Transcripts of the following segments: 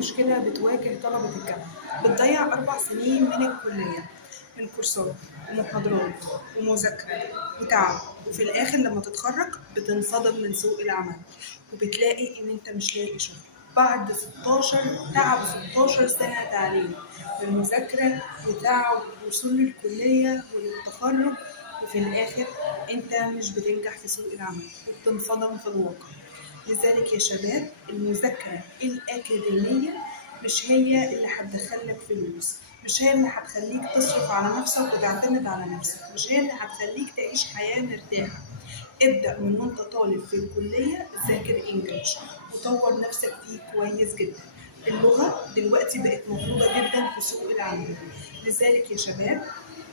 مشكلة بتواجه طلبة الجامعة بتضيع 4 سنين من الكلية، من كورسات ومحاضرات ومذاكرة وتعب، وفي الآخر لما تتخرج بتنصدم من سوق العمل وبتلاقي إن أنت مش لاقي شغل بعد 16 سنة تعليم من مذاكرة وتعب ووصول للكلية وللتخرج، وفي الآخر أنت مش بتنجح في سوق العمل وبتنصدم في الواقع. لذلك يا شباب، المذاكرة الأكاديمية مش هي اللي هتدخلك فلوس، مش هي اللي هتخليك تصرف على نفسك وتعتمد على نفسك، مش هي اللي هتخليك تعيش حياة مرتاحة. ابدأ من وانت طالب في الكلية، ذاكر انجلش وطور نفسك فيه كويس جدا. اللغة دلوقتي بقت مطلوبة جدا في سوق العمل. لذلك يا شباب،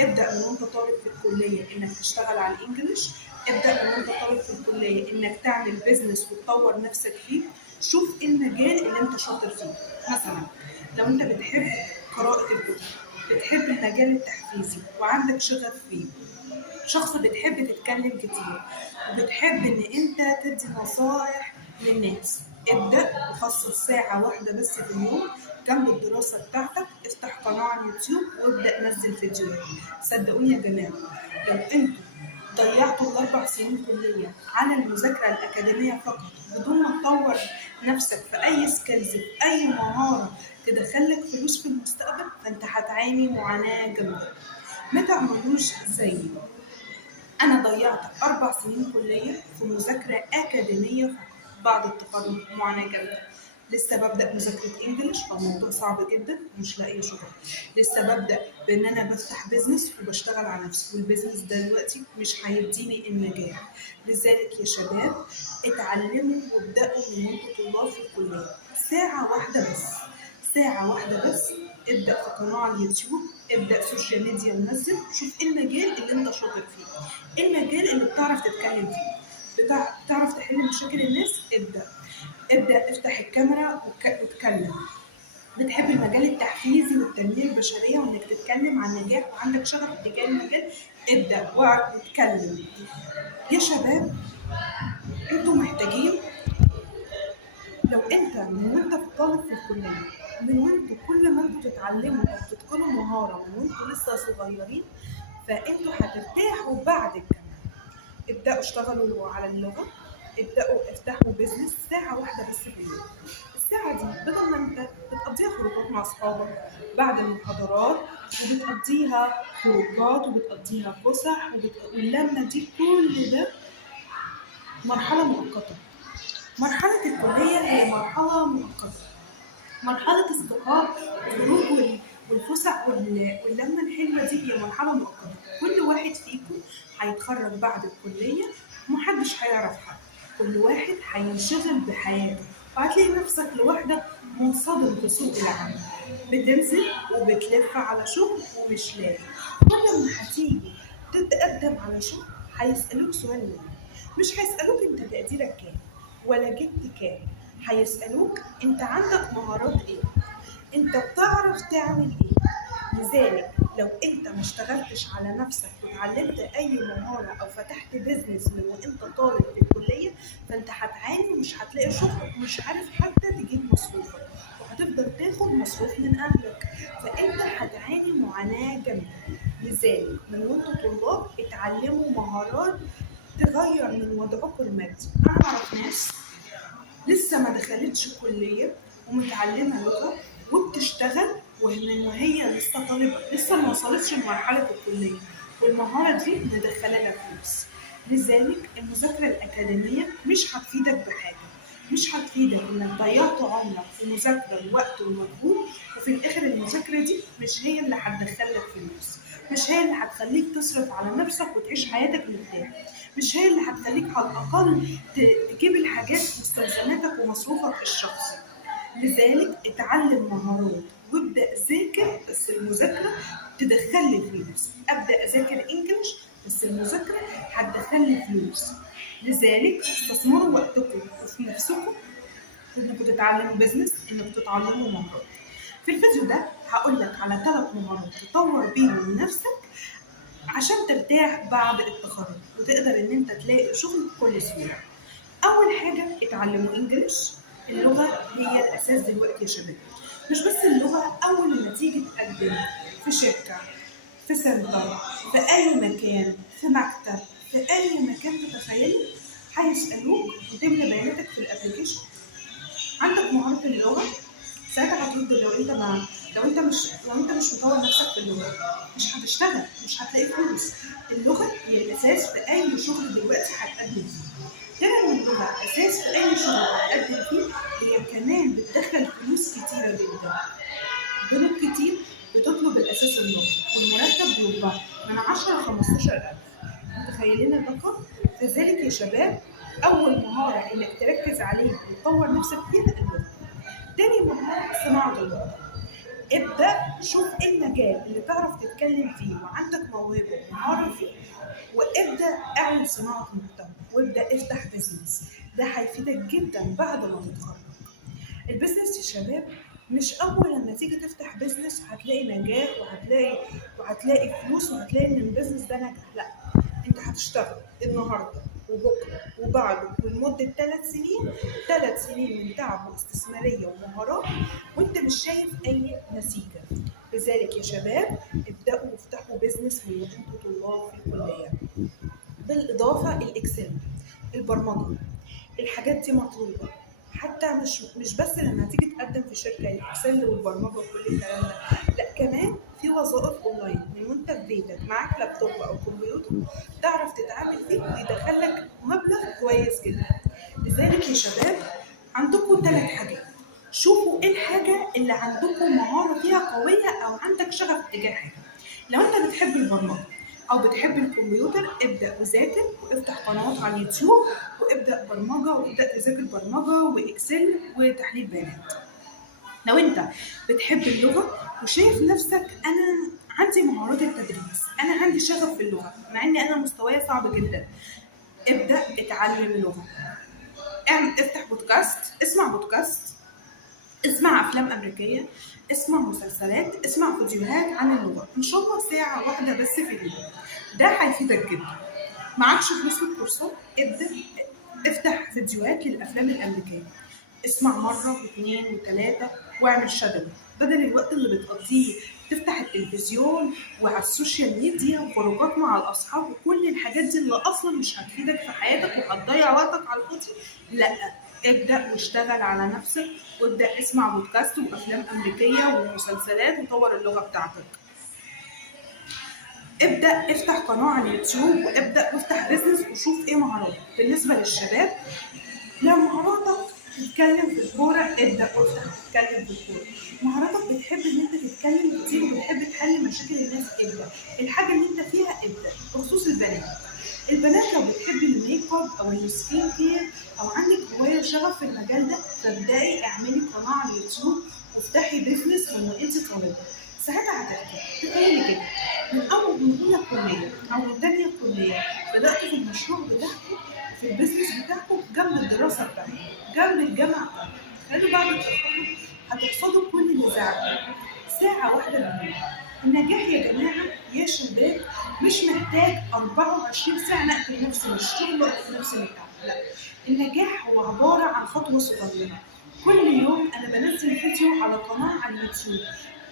ابدأ من وانت طالب في الكلية انك تشتغل على الانجليش، ابدأ من وانت طالب في الكلية انك تعمل بيزنس وتطور نفسك فيه. شوف ايه المجال اللي انت شاطر فيه. مثلا لو انت بتحب قراءة الكتب، بتحب المجال التحفيزي وعندك شغف فيه، شخص بتحب تتكلم كتير وبتحب ان انت تدي نصائح للناس، ابدأ وخصص ساعة واحدة بس في اليوم جنب الدراسة بتاعتك. افتح قناة على اليوتيوب وابدأ نزل فيديوهات. صدقوني يا جماعة، لو انتوا ضيعتوا ال4 سنين كلية على المذاكرة الأكاديمية فقط بدون ما تطور نفسك في أي سكيلز، في أي مهارة تدخلك فلوس في المستقبل، فأنت هتعاني معاناة جامدة. ما تعملوش زيي. أنا ضيعت 4 سنين كلية في مذاكرة أكاديمية فقط. بعد التخرج معاناة جامدة. لسه ببدأ مذاكرة إنجليش، فالموضوع صعب جدا ومش لاقية شغل. لسه ببدأ بإن أنا بفتح بيزنس وبشتغل على نفسي، والبيزنس ده دلوقتي مش هيديني النجاح. لذلك يا شباب، اتعلموا وابدأوا من وانتوا طلاب في الكلية. ساعة واحدة بس، ساعة واحدة بس. ابدأ في قناة على اليوتيوب، ابدأ سوشيال ميديا ونزل. شوف ايه المجال اللي انت شاطر فيه، ايه المجال اللي بتعرف تتكلم فيه، بتعرف تحل مشاكل الناس. ابدأ افتح الكاميرا واتكلم. بتحب المجال التحفيزي والتنمية البشرية وانك تتكلم عن نجاح وعندك شغف اتجاه المجال، ابدأ واقعد اتكلم. يا شباب، انتوا محتاجين، لو انت من وانت في طالب في الكليه، من وانتوا كل ما انتوا تتعلموا او تتقنوا مهاره من وانتوا لسه صغيرين، فانتوا هترتاحوا بعد الجامعه. ابداوا اشتغلوا على اللغه، ابداوا افتحوا بيزنس. ساعه واحده بس في اليوم. الساعه دي بدل ما انت بتقضيها خروجات مع اصحابك بعد المحاضرات، وبتقضيها خروجات وبتقضيها فسح واللمه دي، كل ده مرحله مؤقته. مرحلة الكلية هي مرحلة مؤقتة، مرحلة استقرار الخروج والفسح واللمة الحلوة دي هي مرحلة مؤقتة. كل واحد فيكم هيتخرج بعد الكلية، محدش هيعرف حد، كل واحد هينشغل بحياته، وهتلاقي نفسك لوحدك منصدم في سوق العمل، بتنزل وبتلف على شغل ومش لاقي. كل ما هتيجي تتقدم على شغل هيسألوك سؤال واحد، مش هيسألوك انت تقديرك كام ولا جبت كام، هيسألوك انت عندك مهارات ايه، انت بتعرف تعمل ايه. لذلك لو انت ما اشتغلتش على نفسك وتعلمت اي مهارة او فتحت بيزنس من وانت طالب في الكلية، فانت هتعاني ومش هتلاقي شغل ومش عارف حتى تجيب مصروفك، وهتفضل تاخد مصروف من اهلك، فانت هتعاني معاناة جامدة. لذلك من وانتوا طلاب اتعلموا مهارات تغير من وضعكم المادي. انا اعرف ناس لسه ما دخلتش كلية ومتعلمة لغة وبتشتغل وهي لسه طالبة، لسه ما وصلتش لمرحلة الكلية، والمهارة دي مدخلة لها فلوس. لذلك المذاكرة الأكاديمية مش هتفيدك بحاجة، مش هتفيدك إنك ضيعت عمرك في مذاكرة ووقت ومجهود، وفي الآخر المذاكرة دي مش هي اللي هتدخلك فلوس، مش هي اللي هتخليك تصرف على نفسك وتعيش حياتك مرتاح، مش هي اللي هتخليك على الأقل تجيب الحاجات مستلزماتك ومصروفك الشخصي. لذلك اتعلم مهارات وابدأ ذاكر، بس المذاكرة تدخلي فلوس. أبدأ أذاكر إنجليش بس المذاكرة هتدخلي فلوس. لذلك استثمروا وقتكم وفي نفسكم، انكم تتعلموا بيزنس، انكم تتعلموا مهارات. في الفيديو ده هقول لك على 3 مهارات تطور بيهم نفسك عشان ترتاح بعد التخرج وتقدر ان انت تلاقي شغل بكل سهولة. اول حاجة اتعلموا انجليش، اللغة هي الأساس دلوقتي يا شباب. مش بس اللغة، أول لما تيجي تقدم في شركة، في سنتر، في أي مكان، في مكتب، في أي مكان تتخيله، هيسألوك وتملى بياناتك في الابلكيشن. عندك مهارة اللغة، ساعتها هترد. لو انت مش مطور نفسك في اللغة، مش هتشتغل، مش هتلاقي فلوس. اللغة هي الأساس في أي شغل دلوقتي هتقدم فيه. غير إن اللغة أساس في أي شغل هتقدم فيه، هي كمان بتدخل فلوس كتيرة جدا. بنوك كتير بتطلب الأساس اللغة، والمرتب بيبقى من 10 ل 15,000. متخيلين الرقم؟ لذلك يا شباب، أول مهارة إنك تركز عليها وتطور نفسك فيها اللغة. تاني مهارة صناعة اللغة. ابدأ شوف ايه المجال اللي تعرف تتكلم فيه وعندك موهبة ومهارة فيه، وابدأ اعمل صناعة محتوى، وابدأ افتح بيزنس. ده هيفيدك جدا بعد ما تتخرج. البيزنس يا شباب، مش اول لما تيجي تفتح بيزنس هتلاقي نجاح وهتلاقي فلوس وهتلاقي ان البيزنس ده نجح. لا، انت هتشتغل النهارده وبكره وبعده ولمده 3 سنين، 3 سنين من تعب واستثماريه ومهارات، وانت مش شايف اي نتيجه. لذلك يا شباب، ابداوا وافتحوا بيزنس من وانتم طلاب في الكليه. بالاضافه الاكسل، البرمجه، الحاجات دي مطلوبه. حتى مش بس لما تيجي تقدم في شركه، الاكسل والبرمجه وكل الكلام ده، لا، كمان في وظائف اونلاين من وانت في بيتك معاك لابتوب او كمبيوتر، تعرف تتعامل فيه ويدخلك مبلغ كويس جدا. لذلك يا شباب، عندكم 3 حاجات. شوفوا ايه الحاجه اللي عندكم مهاره فيها قويه او عندك شغف تجاه حاجه. لو انت بتحب البرمجه او بتحب الكمبيوتر، ابدا وذاكر وافتح قنوات على اليوتيوب وابدا برمجه، وابدا تذاكر برمجه واكسل وتحليل بيانات. لو انت بتحب اللغه وشايف نفسك انا عندي مهارات التدريس، انا عندي شغف في اللغه مع ان انا مستواي صعب جدا، ابدا اتعلم لغه. افتح بودكاست، اسمع بودكاست، اسمع افلام امريكيه، اسمع مسلسلات، اسمع فيديوهات عن اللغه، ان شاء الله ساعه واحده بس في اليوم. ده هيفيدك جدا. معكش فلوس للكورسات، ابدا افتح فيديوهات للافلام الامريكيه، اسمع مره واثنين وثلاثه، واعمل شادو بدل الوقت اللي بتقضيه تفتح التلفزيون وعلى السوشيال ميديا وخروجات مع الاصحاب وكل الحاجات دي اللي اصلا مش هتفيدك في حياتك وهتضيع وقتك على الفاضي. لا، ابدا واشتغل على نفسك، وابدا اسمع بودكاست وافلام امريكيه ومسلسلات وطور اللغه بتاعتك. ابدا افتح قناه على اليوتيوب وابدا وافتح بيزنس وشوف ايه مهاراتك. بالنسبه للشباب، لو مهاراتك تتكلم في الكورة، ابدأ وافتح تتكلم في الكورة. مهاراتك بتحب ان انت تتكلم كتير وبتحب تحل مشاكل الناس، ابدأ. الحاجة اللي انت فيها ابدأ. بخصوص البنات لو بتحبي الميك اب او السكين كير او عندك هواية شغف في المجال ده، فابدأي اعملي قناة على اليوتيوب وافتحي بيزنس من وانت طالبة. ساعتها هتحكي تخيلي كده، من اولى كلية او من تانية كلية بدأتوا في المشروع بتاعكم، في البيزنس بتاعكم جنب الدراسة بتاعتكم، جنب الجامعة بتاعتكم. تخيلوا بعد التخرج هتقصدوا كل اللي زعلكم ساعة واحدة باليوم. النجاح يا جماعة يا شباب مش محتاج 24 ساعة نقتل نفسي من الشغل وأقتل نفسي من التعب، لا. النجاح هو عبارة عن خطوة صغيرة. كل يوم أنا بنزل فيديو على قناة على اليوتيوب.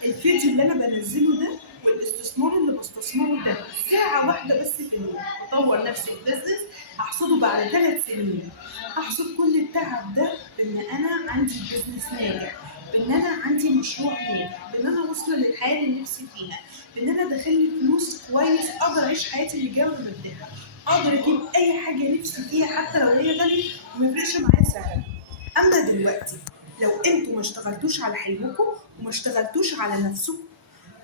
الفيديو اللي أنا بنزله ده والاستثمار اللي بستثمره ده ساعة واحدة بس في اليوم، أطور نفسي في بيزنس أحصده بعد 3 سنين. أحصد كل التعب ده بإن أنا عندي بيزنس ناجح، بإن أنا عندي مشروع ناجح، بإن أنا واصلة للحياة اللي نفسي فيها، بإن أنا داخلي فلوس كويس أقدر أعيش حياتي اللي جاية ومرتاحة، أقدر أجيب أي حاجة نفسي فيها حتى لو هي غالية وميفرقش معايا سعرها. أما دلوقتي لو انتوا ما اشتغلتوش على حلمكم وما اشتغلتوش على نفسكم،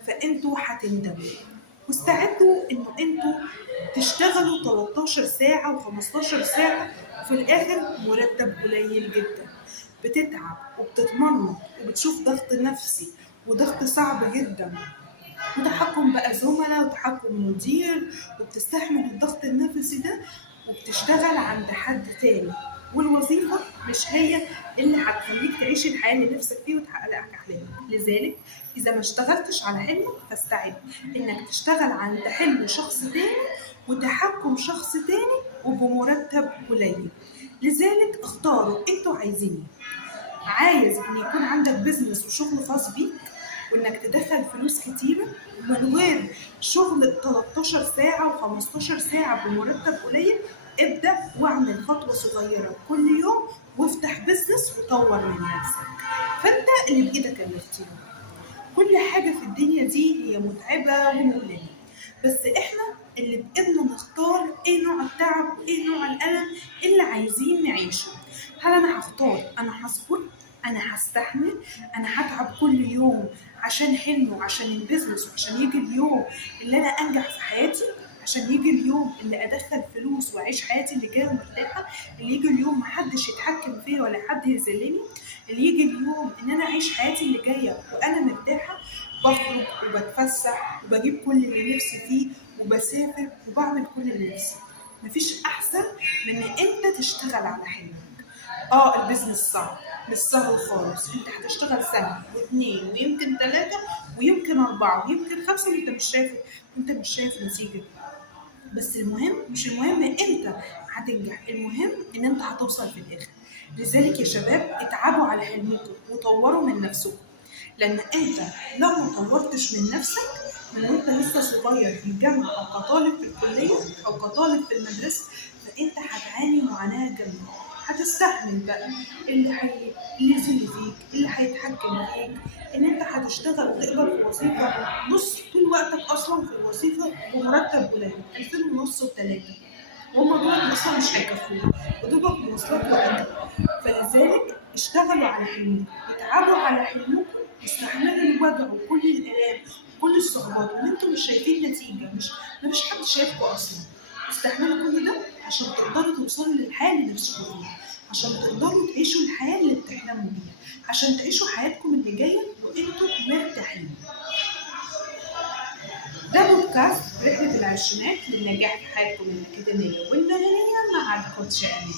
فانتوا هتندموا. واستعدوا انه انتوا تشتغلوا 13 ساعة و15 ساعة وفي الاخر مرتب قليل جدا. بتتعب وبتتمرمط وبتشوف ضغط نفسي وضغط صعب جدا، وتحكم بقى زملاء وتحكم مدير، وبتستحمل الضغط النفسي ده وبتشتغل عند حد تاني، والوظيفة مش هي اللي هتخليك تعيش الحياة اللي نفسك فيه وتحقق لك أحلامك. لذلك إذا ما اشتغلتش على حلمك، فاستعد إنك تشتغل عند حلم شخص تاني وتحكم شخص تاني وبمرتب قليل. لذلك اختاروا انتوا عايزين ايه. عايز ان يكون عندك بيزنس وشغل خاص بيك، وانك تدخل فلوس كتيرة من غير شغل 13 ساعة و15 ساعة بمرتب قليل، ابدأ واعمل خطوة صغيرة كل يوم وافتح بيزنس وطور من نفسك. فانت اللي بايدك الاختيار. كل حاجة في الدنيا دي هي متعبة ومؤلمة، بس احنا اللي بإيدنا نختار ايه نوع التعب وايه نوع الألم اللي عايزين نعيشه. هل انا هختار انا هصبر، انا هستحمل، انا هتعب كل يوم عشان حلم وعشان البيزنس وعشان يجي اليوم اللي انا انجح في حياتي، عشان يجي اليوم اللي ادخل فلوس واعيش حياتي اللي جايه مرتاحه، اللي يجي اليوم محدش يتحكم فيا ولا حد يذلني، اللي يجي اليوم ان انا اعيش حياتي اللي جايه وانا مرتاحه، بخرج وبتفسح وبجيب كل اللي نفسي فيه وبسافر وبعمل كل اللي نفسي. مفيش احسن من ان انت تشتغل على حلمك. البيزنس صعب، مش سهل خالص. انت هتشتغل سنه واثنين ويمكن ثلاثه ويمكن اربعه ويمكن خمسه وانت مش شايف نتيجه. بس المهم مش المهم امتى هتنجح، المهم ان انت هتوصل في الاخر. لذلك يا شباب اتعبوا على حلمكم وطوروا من نفسكم، لان انت لو ما طورتش من نفسك من وانت لسه صغير في الجامعه او كطالب في الكليه او كطالب في المدرسه، فانت هتعاني معاناه جامده. هتستحمل بقى اللي يزيد فيك، اللي هيتحكم فيك، ان انت هتشتغل وتقبل في وظيفه نص طول وقتك اصلا في الوظيفه بمرتب قليل 2000 ونص و3، وهم دول اصلا مش هيكفوك ودوبك مواصلات وقتك. فلذلك اشتغلوا على حلمكم، اتعبوا على حلمكم، استحملوا الوجع وكل الالام وكل الصعوبات وان انتم مش شايفين نتيجه، مفيش حد شايفكم اصلا. استحملوا كل ده عشان تقدروا توصلوا للحياه اللي نفسكم فيها، عشان تقدروا تعيشوا الحياه اللي بتحلموا بيها، عشان تعيشوا حياتكم اللي جايه وانتم مرتاحين. ده بودكاست رحلة العشرينات للنجاح في حياتكم الأكاديمية والمهنية مع الكوتش أماني.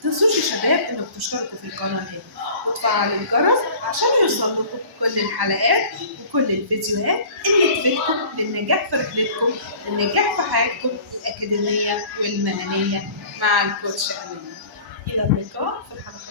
متنسوش يا شباب إنكم تشتركوا في القناة دي وتفعلوا الجرس عشان يوصل لكم كل الحلقات وكل الفيديوهات اللي تفيدكم للنجاح في رحلتكم للنجاح في حياتكم الأكاديمية والمهنية مع الكوتش أماني. إلى اللقاء في الحلقة.